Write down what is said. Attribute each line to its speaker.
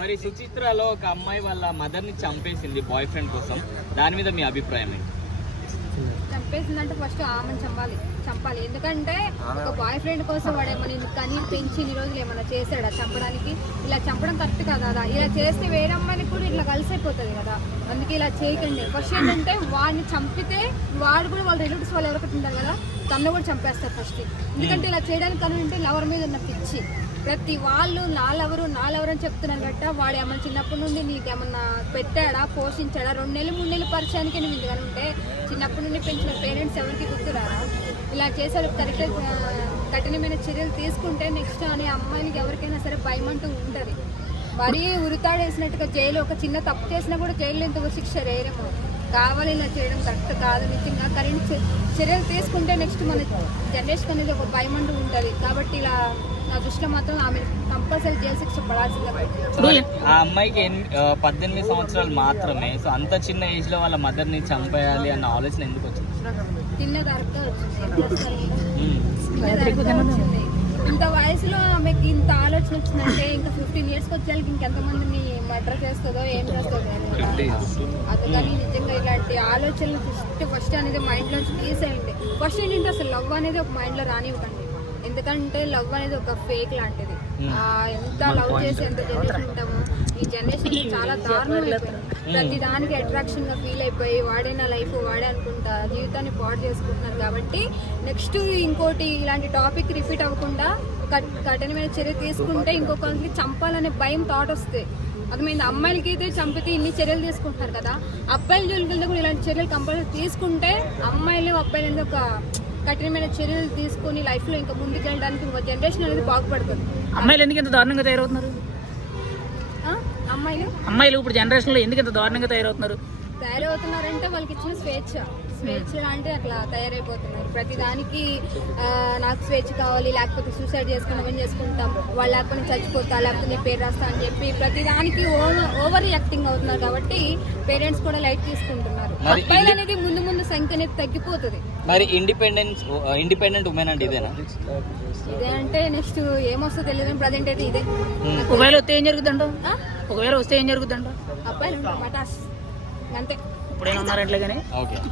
Speaker 1: మరి సుచిత్రలో ఒక అమ్మాయి వాళ్ళ మదర్ని చంపేసింది బాయ్ ఫ్రెండ్ కోసం. దాని మీద మీ అభిప్రాయం ఏంటి?
Speaker 2: చంపేసిందంటే ఫస్ట్ ఆమెను చంపాలి. చంపాలి. ఎందుకంటే ఒక బాయ్ ఫ్రెండ్ కోసం వాడు ఏమైనా కనీ పెంచి ఇన్ని రోజులు ఏమైనా చేశాడా? చంపడానికి ఇలా చంపడం కరెక్ట్ కదా అదా? ఇలా చేస్తే వేరే అమ్మాయిని కూడా ఇట్లా కలిసైపోతుంది కదా? అందుకే ఇలా చేయకండి. ఫస్ట్ ఏంటంటే వాడిని చంపితే వాడు కూడా వాళ్ళ రిలేటివ్స్ వాళ్ళు ఎవరికి ఉంటారు కదా తను కూడా చంపేస్తారు ఫస్ట్ ఎందుకంటే ఇలా చేయడానికి కనుక ఉంటే లవర్ మీద ఉన్న పిచ్చి. ప్రతి వాళ్ళు నాలెవరు నాలెవరు అని చెప్తున్నారు గట్ట. వాడు ఏమన్నా చిన్నప్పటి నుండి నీకు ఏమన్నా పెట్టాడా పోషించాడా? రెండు నెలలు మూడు నెలలు పరిచయానికి నువ్వు ఇంతగా ఉంటే చిన్నప్పటి నుండి పెంచిన పేరెంట్స్ ఎవరికి గుర్తురారా? ఇలా చేసే కరెక్ట్ కఠినమైన చర్యలు తీసుకుంటే నెక్స్ట్ అనే అమ్మాయిలకి ఎవరికైనా సరే భయం అంటూ ఉంటుంది. మరీ ఉరితాడేసినట్టుగా జైలు ఒక చిన్న తప్పు చేసినా కూడా జైల్లో ఇంత శిక్ష వేరేమో కావాలి ఇలా చేయడం కరెక్ట్ కాదు నిజంగా. కరెంట్ చర్యలు తీసుకుంటే నెక్స్ట్ మన జనరేషన్ అనేది ఒక భయం అంటూ ఉంటుంది. కాబట్టి ఇలా నా దృష్టిలో మాత్రం ఆమె కంపల్సరీ జైలు శిక్ష పడాల్సిందే.
Speaker 1: సో ఆ అమ్మాయికి పద్దెనిమిది సంవత్సరాలు మాత్రమే. సో అంత చిన్న ఏజ్లో వాళ్ళ మదర్ని చంపేయాలి అన్న ఆలోచన ఎందుకు వచ్చింది?
Speaker 2: వచ్చింది. ఇంత వయసులో ఆమెకి ఇంత ఆలోచన వచ్చిందంటే ఇంకా ఫిఫ్టీన్ ఇయర్స్కి వచ్చేళ్ళకి ఇంకెంతమందిని మర్డర్ చేస్తుందో ఏం చేస్తుందో అందుకని నిజంగా ఇలాంటి ఆలోచనలు ఫస్ట్ ఫస్ట్ అనేది మైండ్ నుంచి తీసేయండి. ఫస్ట్ ఏంటంటే అసలు లవ్ అనేది ఒక మైండ్లో రానివ్వకండి. ఎందుకంటే లవ్ అనేది ఒక ఫేక్ లాంటిది. ఆ, ఎంత లవ్ చేసి ఎంత జనరేషన్ ఉంటామో ఈ జనరేషన్ చాలా దారుణం అయిపోయింది. ప్రతి దానికి అట్రాక్షన్గా ఫీల్ అయిపోయి వాడే నా లైఫ్ వాడే అనుకుంటా జీవితాన్ని పాడు చేసుకుంటున్నారు కాబట్టి నెక్స్ట్ ఇంకోటి ఇలాంటి టాపిక్ రిపీట్ అవ్వకుండా కట్- కఠినమైన చర్య తీసుకుంటే ఇంకొకరికి చంపాలనే భయం థాట్ వస్తే. అర్థమైంది? అమ్మాయిలకి అయితే చంపితే ఇన్ని చర్యలు తీసుకుంటున్నారు కదా. అబ్బాయిల జోలికి కూడా ఇలాంటి చర్యలు కంపల్సరీ తీసుకుంటే అమ్మాయిలు అబ్బాయిలు అనేది ఒక కఠినమైన చర్యలు తీసుకొని లైఫ్లో ఇంకా ముందుకు వెళ్ళడానికి ఇంకో జనరేషన్ అనేది బాగుపడుతుంది.
Speaker 3: అమ్మాయిలు ఎందుకు ఇంత దారుణంగా తయారవుతున్నారు?
Speaker 2: అమ్మాయిలు?
Speaker 3: అమ్మాయిలు ఇప్పుడు జనరేషన్లో ఎందుకు ఇంత దారుణంగా తయారవుతున్నారు?
Speaker 2: తయారవుతున్నారంటే వాళ్ళకి ఇచ్చిన స్వేచ్ఛ. స్వేచ్ఛ అంటే అట్లా తయారైపోతున్నారు. ప్రతిదానికి నాకు స్వేచ్ఛ కావాలి లేకపోతే సూసైడ్ చేసుకుని అవన్నీ చేసుకుంటాం. వాళ్ళు లేకపోతే నేను చచ్చిపోతా లేకపోతే నీ పేరు రాస్తా అని చెప్పి ప్రతిదానికి ఓవర్ రియాక్టింగ్ అవుతున్నారు కాబట్టి పేరెంట్స్ కూడా లైట్ తీసుకుంటున్నారు. అబ్బాయిలు అనేది ముందు ముందు సంఖ్య అనేది తగ్గిపోతుంది.
Speaker 1: మరి ఇండిపెండెన్స్ ఇండిపెండెంట్ ఉమెన్ అంటే ఇదేనా?
Speaker 2: ఇదే అంటే నెక్స్ట్ ఏమొస్తుందో తెలియదు ప్రజెంట్ అయితే ఇదే.
Speaker 3: ఒకవేళ వస్తే ఏం జరుగుతుందంట
Speaker 2: ఆ?
Speaker 3: ఒకవేళ వస్తే ఏం జరుగుతుందంట
Speaker 2: అబ్బాయిలు మటాస్. అంతే.
Speaker 3: ఇప్పుడేమో ఉన్నారంట్లే కానీ
Speaker 1: ఓకే.